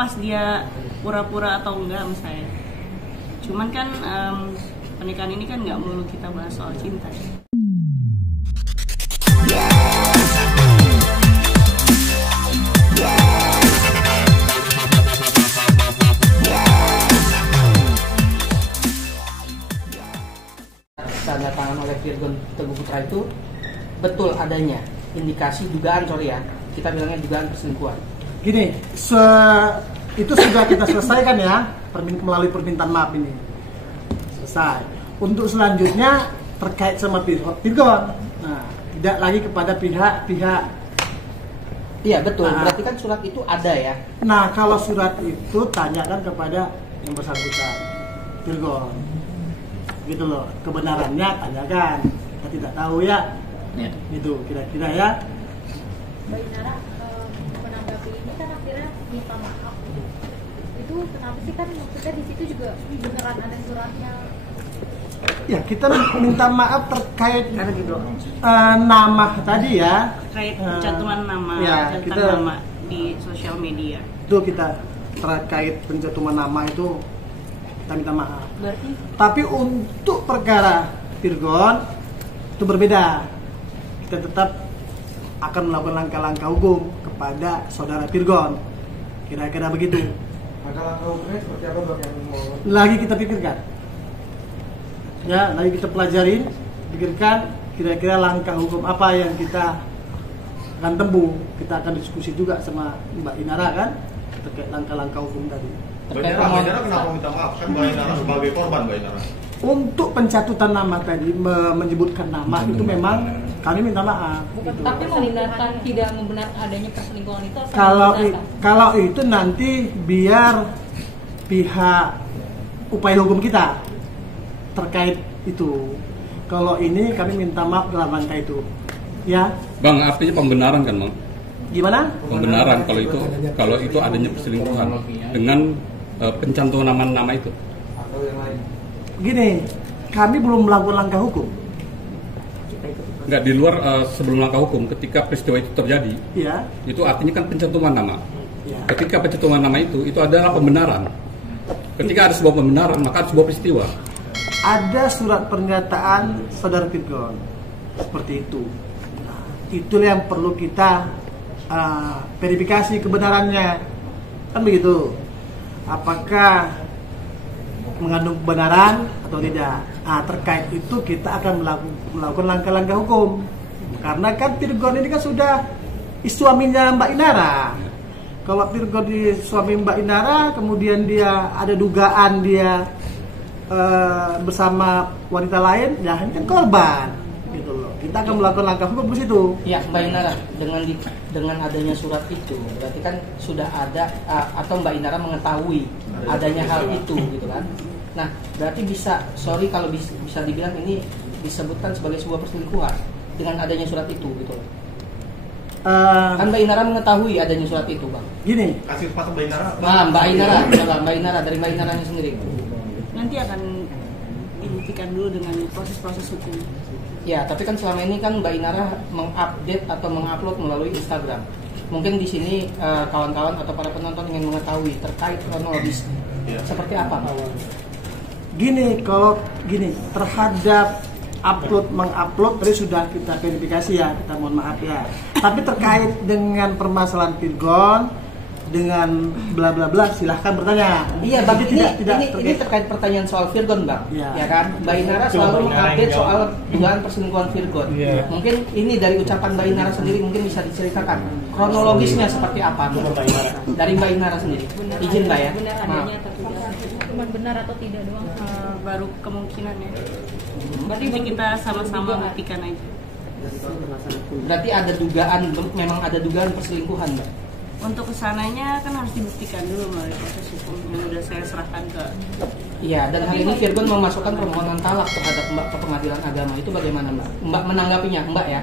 terlepas dia pura-pura atau enggak misalnya. Cuman kan pernikahan ini kan nggak melulu kita bahas soal cinta. Tanda tangan oleh Virgon Teguh Putra itu betul adanya indikasi dugaan, kita bilangnya dugaan perselingkuhan. Gini, itu sudah kita selesaikan ya, melalui permintaan maaf ini. Selesai. Untuk selanjutnya terkait sama Virgon, nah, tidak lagi kepada pihak. Iya betul, berarti kan surat itu ada ya. Nah, kalau surat itu tanyakan kepada yang bersangkutan, Virgon. Gitu loh, kebenarannya tanyakan. Kita tidak tahu ya. Gitu kira-kira ya. Mbak Inara menanggapi ini kan akhirnya minta maaf. Itu kenapa sih, kan maksudnya di situ juga beneran ada suratnya? Ya, kita minta maaf terkait nama tadi ya. Terkait pencantuman nama, ya, nama di sosial media. Itu kita terkait pencantuman nama itu kita minta maaf. Berarti? Tapi untuk perkara Virgon itu berbeda. Kita tetap akan melakukan langkah-langkah hukum kepada saudara Virgon. Kira-kira begitu. Langkah-langkah hukumnya seperti apa, Dok, yang mau? Lagi kita pikirkan. Ya, lagi kita pelajarin, pikirkan kira-kira langkah hukum apa yang kita akan tempuh. Kita akan diskusi juga sama Mbak Inara kan terkait langkah-langkah hukum tadi. Mbak Inara kenapa minta maaf? Kan Mbak Inara sebagai korban, Mbak Inara. Untuk pencatutan nama tadi, menyebutkan nama itu memang kami minta maaf. Gitu. Tapi membenarkan tidak membenarkan adanya perselingkuhan itu asal Kalau itu nanti biar pihak upaya hukum kita terkait itu. Kalau ini kami minta maaf dalam rangka itu. Ya. Bang, artinya pembenaran kan, Bang? Gimana? Pembenaran kalau itu adanya perselingkuhan dengan pencantuman nama itu. Atau yang lain. Gini, kami belum melakukan langkah hukum. Enggak, di luar sebelum langkah hukum, ketika peristiwa itu terjadi, Ya. itu artinya kan pencantuman nama. Ya. Ketika pencantuman nama itu adalah pembenaran. Ketika ada sebuah pembenaran, maka ada sebuah peristiwa. Ada surat pernyataan saudara Virgon seperti itu. Nah, itulah yang perlu kita verifikasi kebenarannya, kan begitu. Apakah mengandung kebenaran atau tidak? Nah, terkait itu kita akan melakukan langkah-langkah hukum. Karena kan Virgon ini kan sudah suaminya Mbak Inara. Kalau Virgon di suami Mbak Inara, kemudian dia ada dugaan dia bersama wanita lain, ya ini kan korban, gitu loh. Kita akan melakukan langkah hukum di situ. Ya, Mbak Inara, dengan adanya surat itu, berarti kan sudah ada atau Mbak Inara mengetahui adanya hal itu, gitu kan? Nah, berarti sorry kalau bisa dibilang ini disebutkan sebagai sebuah perselingkuhan dengan adanya surat itu, gitu loh. Kan Mbak Inara mengetahui adanya surat itu, Bang. Gini, Kasih kesempatan Mbak Inara. Nah, Mbak Inara dari Mbak Inaranya sendiri. Nanti akan dibuktikan dulu dengan proses-proses hukum. Ya, tapi kan selama ini kan Mbak Inara mengupdate atau mengupload melalui Instagram. Mungkin di sini kawan-kawan atau para penonton ingin mengetahui terkait kronologis seperti apa, Pak? Gini, terhadap mengupload tadi sudah kita verifikasi ya, kita mohon maaf ya. Tapi terkait dengan permasalahan Virgon dengan bla bla bla, silahkan bertanya. Iya, Bang, ini terkait. terkait pertanyaan soal Virgon, Bang. Ya. Ya kan? Mbak Inara selalu mengupdate soal dugaan perselingkuhan Virgon. Ya. Mungkin ini dari ucapan Mbak Inara sendiri mungkin bisa diceritakan kronologisnya seperti apa, Mbak? Dari Mbak Inara sendiri. Izin, Mbak ya. Benar Maaf. adanya atau tidak? Cuma benar atau tidak doang. Baru kemungkinan ya. Nanti kita sama-sama buktikan aja. Berarti ada dugaan, memang ada dugaan perselingkuhan, Mbak. Untuk kesananya kan harus dibuktikan dulu melalui proses hukum yang udah saya serahkan ke. Iya, dan hari ini Virgon memasukkan permohonan talak terhadap Mbak ke pengadilan agama. Itu bagaimana, Mbak? Mbak menanggapinya, Mbak ya?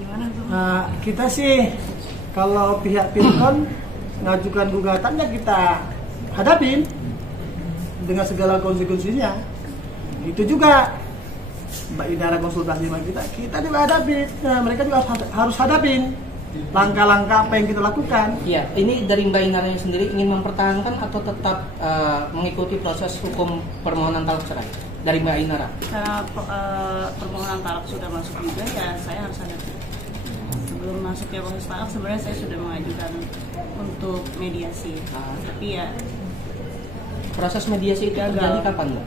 Gimana tuh? Kita sih kalau pihak Virgon mengajukan gugatannya kita hadapin dengan segala konsekuensinya. Itu juga Mbak Inara konsultasi sama kita juga hadapin. Nah, mereka juga harus hadapin. langkah-langkah apa yang kita lakukan. Iya, ini dari Mbak Inara sendiri ingin mempertahankan atau tetap mengikuti proses hukum permohonan talak cerai dari Mbak Inara? Karena permohonan talak sudah masuk juga, ya saya harus hadapi. Sebelum masuknya proses talak sebenarnya saya sudah mengajukan untuk mediasi, tapi ya Proses mediasi itu Gagal. terjadi kapan, Mbak?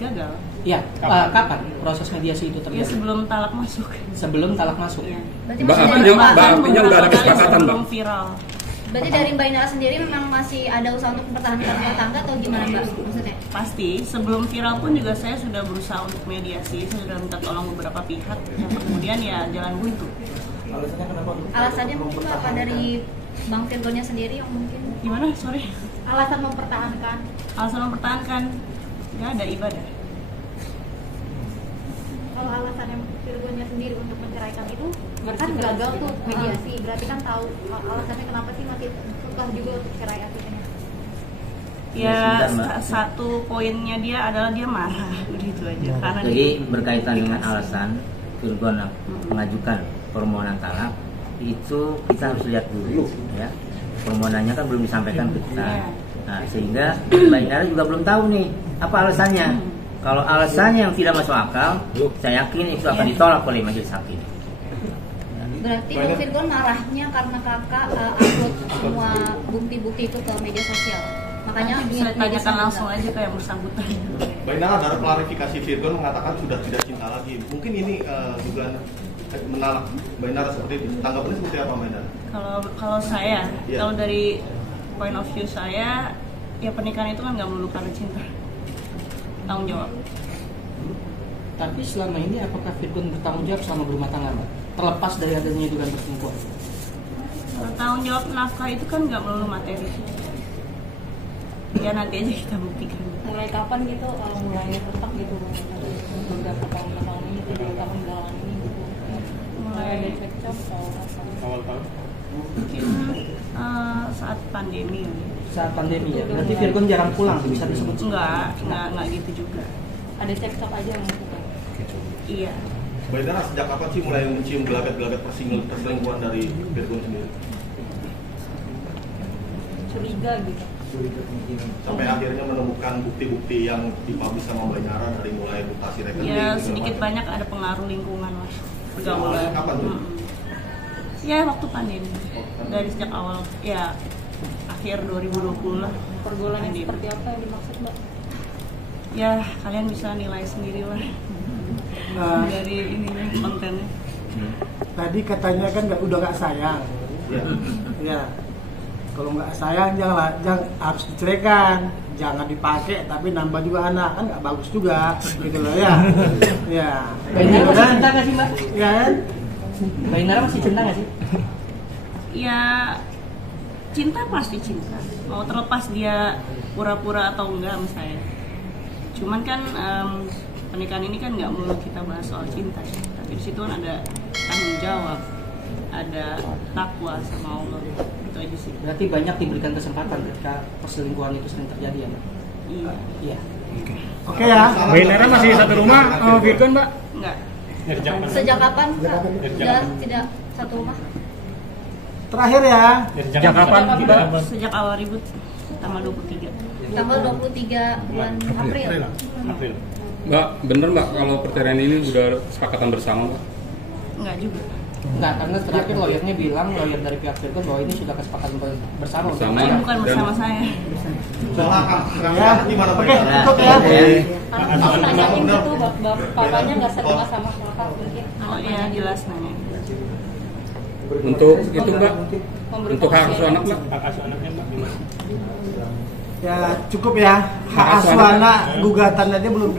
gagal. Ya, kapan proses mediasi itu Ya terjadi? sebelum talak masuk. Sebelum talak masuk. Iya. Berarti Mbak, masih artinya- ada, Mbak, artinya nggak ada Beberapa kali kesepakatan, sebelum Mbak? viral. berarti dari Mbak Inara sendiri memang masih ada usaha untuk mempertahankan rumah tangga atau gimana Mbak maksudnya? Pasti sebelum viral pun juga saya sudah berusaha untuk mediasi, saya sudah minta tolong beberapa pihak, yang kemudian ya jalan buntu. Alasannya mungkin apa dari Bang Virgonnya sendiri yang mungkin Gimana? Sorry. alasan mempertahankan? Alasan mempertahankan nggak ada ibadah. Kalau alasan yang Virgonnya sendiri untuk menceraikan itu kan gagal tuh mediasi, berarti kan tahu alasannya kenapa sih masih suka juga untuk cerai akhirnya. Ya satu poinnya dia adalah dia marah begitu aja. Karena Jadi dia berkaitan dengan dikasih. alasan Virgon mengajukan permohonan talak, itu kita harus lihat dulu ya. Permohonannya kan belum disampaikan ke kita. Nah, sehingga Mbak Inara juga belum tahu nih apa alasannya. Kalau alasannya yang tidak masuk akal, saya yakin itu akan ditolak oleh majelis hakim. Berarti Bang Virgon marahnya karena kakak upload semua bukti-bukti itu ke media sosial. Makanya bisa ditanyakan langsung aja ke yang bersangkutan. Mbak Inara, ada klarifikasi Virgon mengatakan sudah tidak cinta lagi. Mungkin ini dugaan menolak Mbak Inara seperti itu. Tanggapannya seperti apa Mbak Inara? Kalau saya, Iya. kalau dari point of view saya, ya pernikahan itu kan nggak melulu karena cinta. Tanggung jawab. Tapi selama ini apakah Virgon bertanggung jawab selama berumah tangga, Mbak? Terlepas dari adanya dugaan perselingkuhan. Kalau tanggung jawab nafkah itu kan nggak melulu materi. Ya nanti aja kita buktikan. Mulai kapan gitu mulai tetap gitu beberapa tahun belakangan ini, beberapa tahun belakangan ini gitu mulai ada cekcok atau apa? Mungkin saat pandemi. Saat pandemi ya. Berarti Virgon jarang pulang, bisa disebut. Enggak gitu juga. Ada cekcok aja maksudnya. Iya. Mbak Inara, sejak kapan sih mulai mencium gelagat-gelagat perselingkuhan dari Virgon sendiri? Curiga gitu. Sampai akhirnya menemukan bukti-bukti yang dipublish sama Mbak Inara dari mulai mutasi rekening. Ya segala sedikit macam. banyak ada pengaruh lingkungan lah. Awalnya kapan tuh? Ya waktu pandemi. Dari sejak awal ya akhir 2020 lah. Pergaulan yang Pandemi. seperti apa yang dimaksud Mbak? Ya kalian bisa nilai sendiri lah dari ini kontennya. Tadi katanya kan udah nggak sayang. Ya. Ya. Kalau nggak sayang jangan harus diceraikan, jangan dipakai tapi nambah juga anak kan nggak bagus juga gitu loh ya. Ya. Mbak Inara masih cinta nggak sih, Mbak? Ya kan? Mbak Inara masih cinta nggak sih? Ya cinta pasti cinta. Mau terlepas dia pura-pura atau enggak misalnya. Cuman kan pernikahan ini kan nggak melulu kita bahas soal cinta, tapi di situ kan ada tanggung jawab, ada takwa sama Allah. Itu aja sih. Berarti banyak diberikan kesempatan ketika perselingkuhan itu sering terjadi ya, Mbak? Iya. Iya. Oke ya. Mbak Inara masih satu rumah sama Virgon, Mbak? Enggak. Sejak kapan Kak? Sudah tidak satu rumah? Terakhir ya. Sejak kapan, Mbak? Sejak awal ribut tanggal 23. Tanggal 23 bulan April. Mbak, bener Mbak kalau perceraian ini udah kesepakatan bersama Mbak? Enggak juga. Enggak, karena terakhir lawyernya bilang, lawyer dari pihak Virgon bahwa ini sudah kesepakatan bersama. Bersama. Ini untuk bukan Dan- bersama saya. Soal hak Ya. gimana Mbak Oke, Inara? cukup ya. Anak mau nanyain gitu bapaknya nggak serumah sama kakak mungkin Oh iya jelas nanya. Untuk itu Mbak, memberi untuk hak asuh kepastian. anak Mbak? Ya cukup ya. Hak asuh anak gugatan aja belum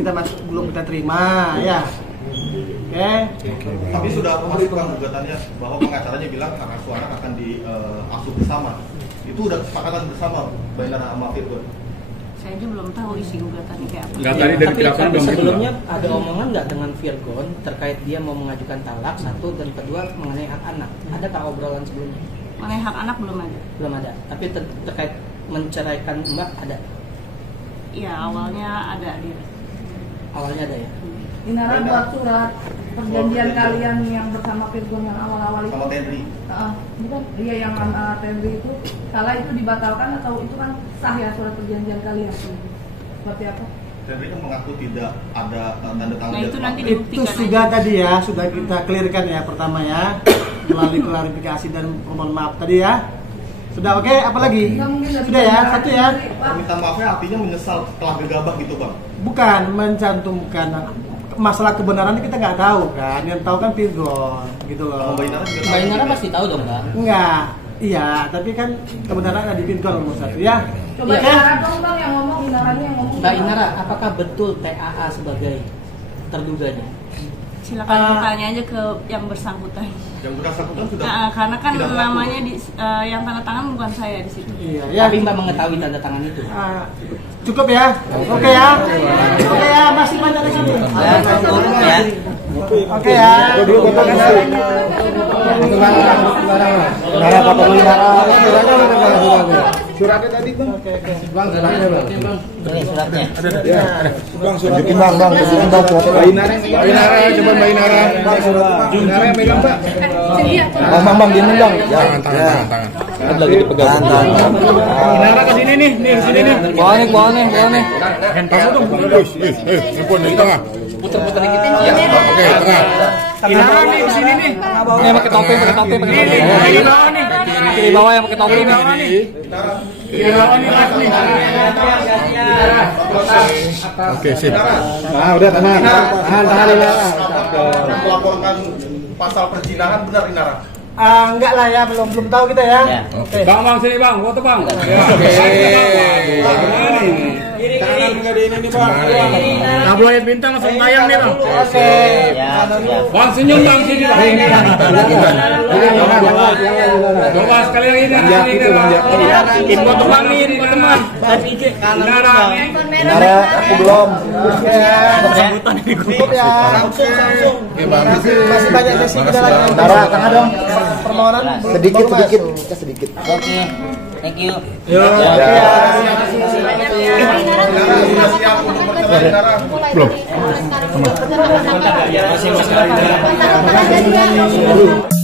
kita terima ya. Oke. Tapi sudah memasukkan gugatannya bahwa pengacaranya bilang hak asuh anak akan diasuh bersama. Itu udah kesepakatan bersama Mbak Inara sama Virgon. Saya aja belum tahu isi gugatannya kayak apa. Enggak, tadi dari tapi pihak belum gitu, sebelumnya Mbak. ada omongan nggak dengan Virgon terkait dia mau mengajukan talak satu dan kedua mengenai hak anak? Ada tak obrolan sebelumnya? Mengenai hak anak belum ada. Belum ada. Tapi terkait menceraikan Mbak ada. Iya awalnya ada dia. Awalnya ada ya. Inara buat surat perjanjian kalian yang bersama Virgon yang awal-awal itu. Sama Tenri. Bukan, iya yang Tenri itu kala itu dibatalkan atau itu kan sah ya surat perjanjian kalian? Seperti apa? Tenri kan mengaku tidak ada tanda tangan. Nah, itu nanti Itu dibuktikan sudah aja. tadi ya, sudah kita clearkan ya pertama ya, melalui klarifikasi dan permohonan maaf tadi ya. Sudah oke, apalagi? Sudah ya, satu ya. Permintaan maafnya artinya menyesal setelah gegabah gitu bang. Bukan mencantumkan masalah kebenaran kita nggak tahu kan, yang tahu kan Virgon gitu loh. Mbak Inara juga Mbak Inara pasti tahu dong Bang. Enggak, iya, tapi kan kebenaran ada di Virgon nomor satu ya. Coba Inara dong Bang yang ngomong, Inaranya yang ngomong. Mbak Inara, apakah betul TAA sebagai terduganya? Silakan tanya aja ke yang bersangkutan. yang bersangkutan sudah. Nah, karena kan tidak namanya di yang tanda tangan bukan saya di situ. Iya, ya. Tapi Mbak mengetahui tanda tangan itu. Cukup ya, oke ya, oke ya, masih banyak di sini. Ya, cukup ya. Oke ya. Suratnya tadi bang. Bang suratnya bang. Ini suratnya. Bang suratnya. Bang tunjukin bang suratnya. Mbak Inara, coba Mbak Inara. Inara yang megang Pak. Bang, diam bang. Tangan. Kan lagi dipegang. Inara ke sini nih sini nih. Bawa nih. Handphone dong. Handphone di tengah. Puter-puter dikit. Oke, tengah. Inara nih di sini nih. Ini pakai topi. Ini bawah nih. Di bawah yang pakai topi nih. Di bawah nih live nih. Oke, sip. Nah, udah tahan Inara. Melaporkan pasal perzinahan benar Inara. Enggak lah ya, belum tahu kita ya. Ya. Oke. Bang, sini bang, foto bang. Tabloid bintang langsung tayang nih bang. Oke. Ya, siap. Bang senyum bang, sini bang. Coba sekali lagi nih. Foto bang nih, teman. Inara. Inara, aku belum. Cukup ya. Masih banyak sesi kita lagi. Inara, tengah dong. Permohonan Sedikit. Oke. Thank you. Inara sudah siap untuk bercerai Inara. Belum. Belum.